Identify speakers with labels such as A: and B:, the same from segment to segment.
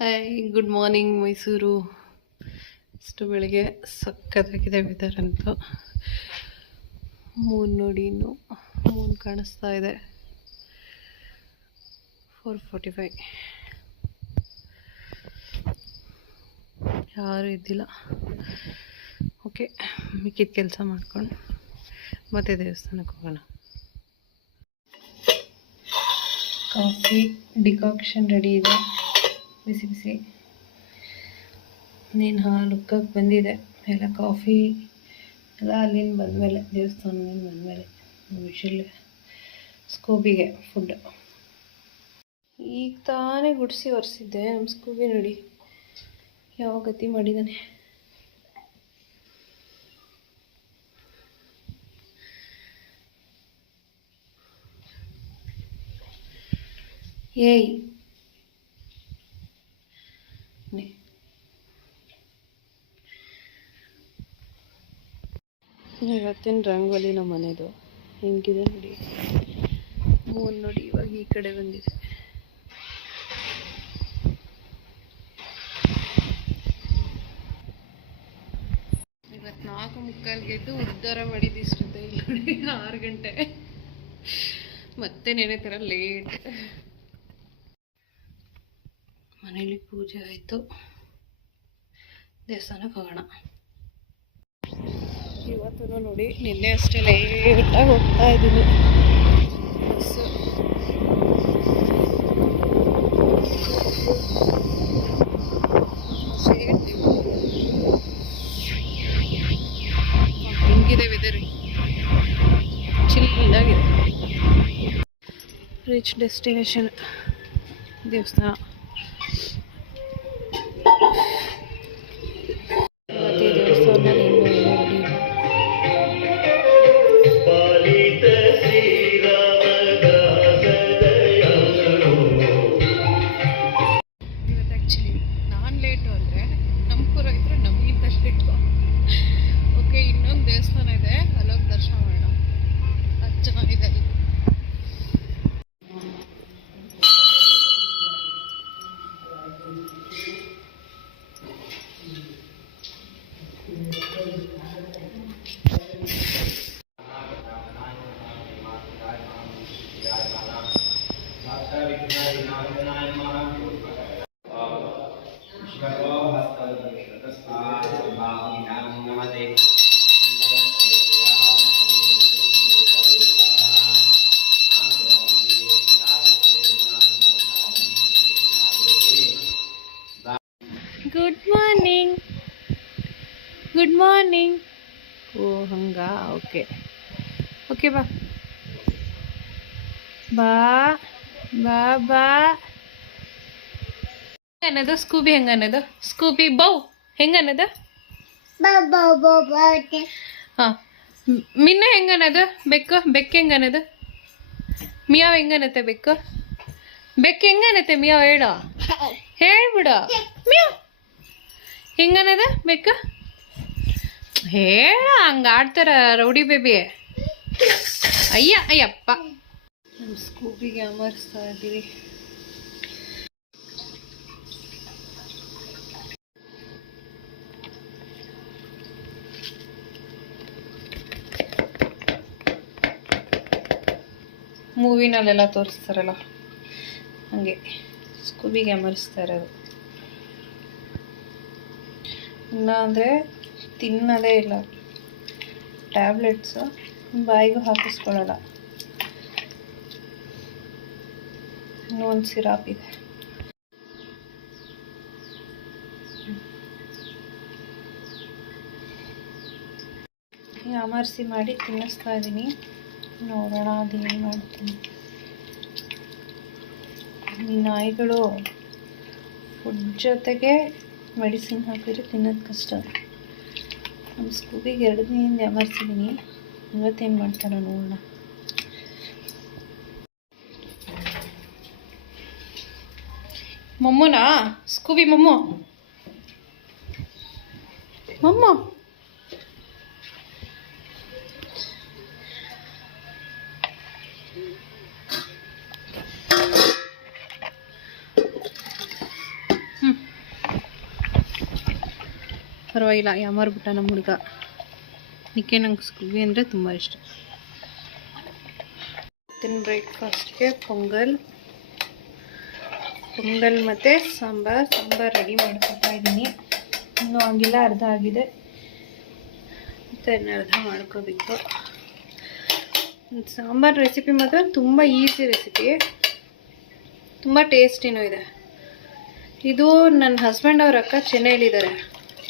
A: Hi good morning Mysuru ಇಷ್ಟು ಬೆಳಿಗ್ಗೆ ಸಕ್ಕತ್ತಾಗಿದೆ ವೆದರ್ ಅಂತ. ಮೂನ್ ನೋಡಿ ಇನ್ನು ಮೂನ್ ಕಾಣಿಸ್ತಾ ಇದೆ. ಫೋರ್ ಫೋರ್ಟಿ ಫೈವ್ ಯಾರೂ ಇದ್ದಿಲ್ಲ. ಓಕೆ ಮಿಕ್ಕಿದ ಕೆಲಸ ಮಾಡ್ಕೊಂಡು ಮತ್ತೆ ದೇವಸ್ಥಾನಕ್ಕೆ ಹೋಗೋಣ. ಕಾಫಿ ಡಿಕಾಕ್ಷನ್ ರೆಡಿ ಇದೆ. ಬಿಸಿ ಬಿಸಿ. ನೀನು, ಹಾ ಲುಕ್ಕಾಗಿ ಬಂದಿದೆ. ಎಲ್ಲ ಕಾಫಿ ಎಲ್ಲ ಅಲ್ಲಿಂದ ಬಂದಮೇಲೆ, ದೇವಸ್ಥಾನದಿಂದ ಬಂದಮೇಲೆ ವಿಷಲ್ ಸ್ಕೂಬಿಗೆ ಫುಡ್ ಈಗ ತಾನೇ ಗುಡಿಸಿ ಒರೆಸಿದ್ದೆ ನಮ್ಮ ಸ್ಕೂಬಿ ನೋಡಿ. ಯಾವ ಗತಿ ಮಾಡಿದ್ದಾನೆ ಏಯ್ ನೇ. ಇವತ್ತಿನ ರಂಗೋಲಿ ನಮ್ಮ ಮನೆದು ಹೆಂಗಿದೆ ನೋಡಿ. ಮೂನ್ ನೋಡಿ ಇವಾಗ ಈ ಕಡೆ ಬಂದಿದೆ. ಇವತ್ತು ನಾಲ್ಕು ಮುಕ್ಕಾಲ್ಗೆ ಎದ್ದು ಉದ್ಧಾರ ಮಾಡಿದ್ದು ಇಷ್ಟೊತ್ತೆ ಇಲ್ಲಿ ನೋಡಿ, ಆರು ಗಂಟೆ. ಮತ್ತೆ ನೆನೆ ಥರ ಲೇಟ್ ಮನೇಲಿ ಪೂಜೆ ಆಯಿತು. ದೇವಸ್ಥಾನಕ್ಕೆ ಹೋಗೋಣ. ಇವತ್ತು ನೋಡಿ ನಿನ್ನೆ ಅಷ್ಟೇ ಲೇಟಾಗಿ ಹೋಗ್ತಾ ಇದ್ದೀನಿ. ಬಸ್ಸು. ಹಿಂಗಿದೆ ವೆದರ್ ಚಿಲ್ಲಾಗಿದೆ ರಿಚ್ ಡೆಸ್ಟಿನೇಷನ್ ದೇವಸ್ಥಾನ. ಮಾರ್ನಿಂಗ್ ಓ ಹಂಗ? ಓಕೆ ಓಕೆ ಬಾ. ಬಾ ಬಾ ಬಾ. ಅನ್ನೋದು ಸ್ಕೂಬಿ ಹೆಂಗ ಅನ್ನೋದು ಸ್ಕೂಬಿ ಬೌ ಹೆಂಗ ಅನ್ನೋದು ಹಾ. ಮಿನ್ನ ಹೆಂಗ ಅನ್ನೋದು ಬೆಕ್ಕು? ಬೆಕ್ಕು ಹೆಂಗ ಅನ್ನೋದು ಮಿಯಾವ್ ಹೆಂಗ ಅನ್ನತ್ತೆ ಬೆಕ್ಕು? ಬೆಕ್ಕು ಹೆಂಗ ಅನ್ನತ್ತೆ ಮಿಯಾವ್ ಹೇಳು? ಹೇಳ್ಬಿಡು. ಮಿಯಾವ್. ಹೆಂಗನದ? ಬೆಕ್ಕ? ಹೇಳ ಹಂಗ ಆಡ್ತಾರ ರೌಡಿ ಬೇಬಿ. ಅಯ್ಯ ಅಯ್ಯಪ್ಪ. ನಮ್ಮ ಸ್ಕೂಬಿಗೆ ಅಮರ್ಸ್ತಾ ಇದ್ದೀವಿ. ಮೂವಿನಲ್ಲೆಲ್ಲ ತೋರಿಸ್ತಾರಲ್ಲ ಹಾಗೆ ಸ್ಕೂಬಿಗೆ ಅಮರಿಸ್ತಾ ಇರೋದು. ಇಲ್ಲ ಅಂದರೆ ತಿನ್ನೋದೇ ಇಲ್ಲ. ಟ್ಯಾಬ್ಲೆಟ್ಸು ಬಾಯಿಗೂ ಹಾಕಿಸ್ಕೊಳ್ಳಲ್ಲ. ಇನ್ನೂ ಒಂದು ಸಿರಾಪ್ ಇದೆ. ಅಮರ್ಸಿ ಮಾಡಿ ತಿನ್ನಿಸ್ತಾ ಇದ್ದೀನಿ ನೋಡೋಣ ಅದೇನು ಮಾಡ್ತೀನಿ. ಈ ನಾಯಿಗಳು ಫುಡ್ ಜೊತೆಗೆ ಮೆಡಿಸಿನ್ ಹಾಕಿದ್ರೆ ತಿನ್ನೋದು ಕಷ್ಟ. ನಮ್ಮ ಸ್ಕೂಬಿಗೆ ಎರಡು ದಿನದಿಂದ ಅಮರ್ಸಿದ್ದೀನಿ. ಇವತ್ತೇನು ಮಾಡ್ತಾರೋ ನೋಡೋಣ. ಮೊಮ್ಮನಾ? ಸ್ಕೂಬಿ ಮೊಮ್ಮು. ಮೊಮ್ಮ. ಪರವಾಗಿಲ್ಲ ಯಾಮಾರ್ಬಿಟ್ಟ ನಮ್ಮ ಹುಡುಗ. ನಿಕ್ಕೆ ನಂಗೆ ಸ್ಕೂಬಿ ಅಂದರೆ ತುಂಬ ಇಷ್ಟ. ಇವತ್ತಿನ ಬ್ರೇಕ್ಫಾಸ್ಟ್ಗೆ ಪೊಂಗಲ್ ಪೊಂಗಲ್ ಮತ್ತು ಸಾಂಬಾರ್ ಸಾಂಬಾರ್ ರೆಡಿ ಮಾಡ್ಕೊತಾ ಇದ್ದೀನಿ ಇನ್ನೂ ಆಗಿಲ್ಲ ಅರ್ಧ ಆಗಿದೆ. ಮತ್ತು ಇನ್ನು ಅರ್ಧ ಮಾಡ್ಕೋಬೇಕು. ಸಾಂಬಾರ್ ರೆಸಿಪಿ ಮಾತ್ರ ತುಂಬ ಈಸಿ ರೆಸಿಪಿ ತುಂಬ ಟೇಸ್ಟಿನೂ ಇದೆ. ಇದು ನನ್ನ ಹಸ್ಬೆಂಡ್ ಅವ್ರ ಅಕ್ಕ ಚೆನ್ನೈಲಿದ್ದಾರೆ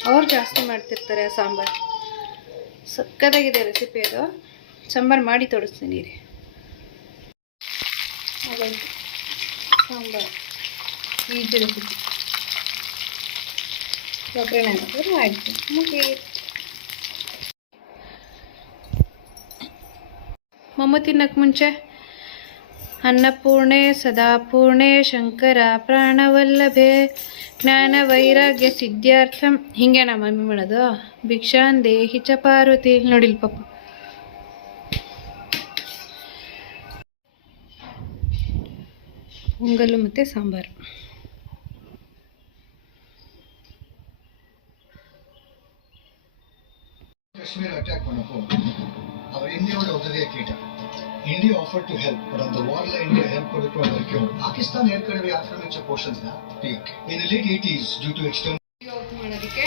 A: ಅವ್ರು ಜಾಸ್ತಿ ಮಾಡ್ತಿರ್ತಾರೆ ಸಾಂಬಾರು. ಸಕ್ಕತ್ತಾಗಿದೆ ರೆಸಿಪಿ ಅದು. ಸಾಂಬಾರು ಮಾಡಿ ತೋರಿಸ್ತೀನಿ ರೀ ಸಾಂಬಾರು. ಈಜಿ ರೆಸಿಪಿ ಒಗ್ಗರಣೆ ಹಾಕಿದ್ರೆ ಆಯಿತು. ಮುಗಿ. ಮಮ್ಮ ತಿನ್ನಕ್ಕೆ ಮುಂಚೆ ಅನ್ನಪೂರ್ಣೆ, ಸದಾಪೂರ್ಣೆ, ಶಂಕರ, ಪ್ರಾಣವಲ್ಲಭೆ ಜ್ಞಾನ ವೈರಾಗ್ಯ ಸಿದ್ಧಾರ್ಥಂ. ಹಿಂಗೆ ನಮ್ಮ ಮಮ್ಮಿ ಮಾಡೋದು. ಭಿಕ್ಷಾನ್ ದೇಹಿ ಚ ಪಾರ್ವತಿ. ನೋಡಿಲ್ ಪಾಪ. ಪೊಂಗಲು ಮತ್ತು ಸಾಂಬಾರು.
B: ಕಾಶ್ಮೀರ ಅಟ್ಯಾಕ್ ಮಾಡಬಹುದು ಅವ್ರ ಹಿಂದೆ ಒಳ್ಳೆ ಕೀಟ. India offer to help but war ವಾರ್ಡ್ ಇಂಡಿಯಾ ಹೆಲ್ಪ್ ಕೊಡಕ್ಕೆ ಅವರು ಕೇಳ ಪಾಕಿಸ್ತಾನ ಏರ್ ಕಣಿವೆ African ಪೋರ್ಷನ್ಸ್ನ peak in late eighties due to external
A: open ಮಾಡೋದಕ್ಕೆ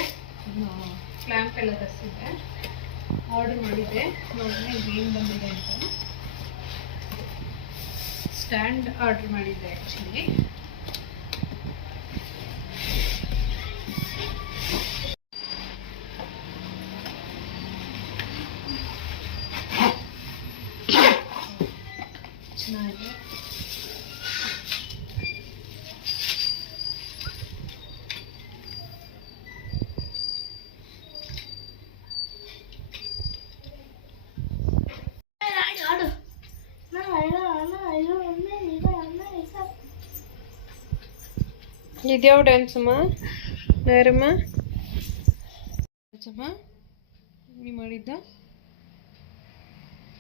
A: ಕ್ಲ್ಯಾಂಪ್ ಎಲ್ಲ ತರಿಸಿದ್ದೆ. ಆರ್ಡರ್ ಮಾಡಿದ್ದೆ. ನೋಡಿದ್ರೆ ಏನು ಬಂದಿದೆ ಅಂತ. ಸ್ಟ್ಯಾಂಡ್ ಆರ್ಡ್ರ್ ಮಾಡಿದ್ದೆ ಆ್ಯಕ್ಚುಲಿ ಇದ್ಯಾವ ಡ್ಯಾನ್ಸ್ అమ్మా ಯಾರಮ್ಮ ಅಮ್ಮ ನೀ ಮಾಡಿದ್ದ?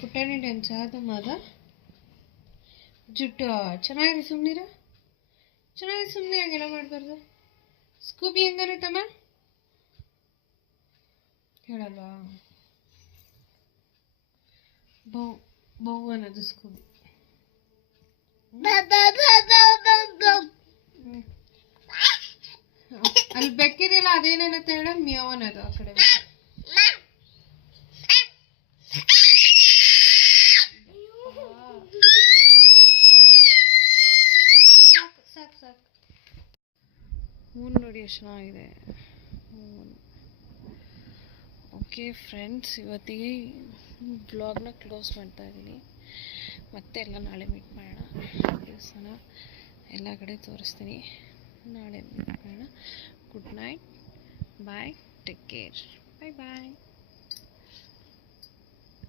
A: ಪುಟಾಣಿ ಡ್ಯಾನ್ಸ್ ಆದ ಅದ? ಜುಟ್ಟು ಚೆನ್ನಾಗಿದೆ ಸುಮ್ಮನಿರ ಚೆನ್ನಾಗಿ ಸುಮ್ಮನೆ ಹಂಗೆಲ್ಲ ಮಾಡಬಾರ್ದು. ಸ್ಕೂಬಿ ಹೆಂಗನೈತಮ್ಮ ಹೇಳಲ್ಲ ಬೌ ಬೌ ಅನ್ನೋದು ಸ್ಕೂಬಿ. ಅಲ್ಲಿ ಬೆಕ್ಕಿದೆಯಲ್ಲ ಅದೇನೇನತ್ತೆ ಹೇಳ? ಮಿಯೋನ್ ಅನ್ನೋದು ಆ ಕಡೆ ಸಾಕು ಸಾಕು ನೋಡಿ ಎಷ್ಟು ಚೆನ್ನಾಗಿದೆ. ಓಕೆ ಫ್ರೆಂಡ್ಸ್ ಇವತ್ತಿಗೆ ಬ್ಲಾಗ್ನ ಕ್ಲೋಸ್ ಮಾಡ್ತಾ ಇದ್ದೀನಿ. ಮತ್ತೆ ಎಲ್ಲ ನಾಳೆ ಮೀಟ್ ಮಾಡೋಣ. ದೇವಸ್ಥಾನ ಎಲ್ಲ ಕಡೆ ತೋರಿಸ್ತೀನಿ. ನಾಳೆ ಮೀಟ್ ಮಾಡೋಣ. good night. Bye. Take care. Bye bye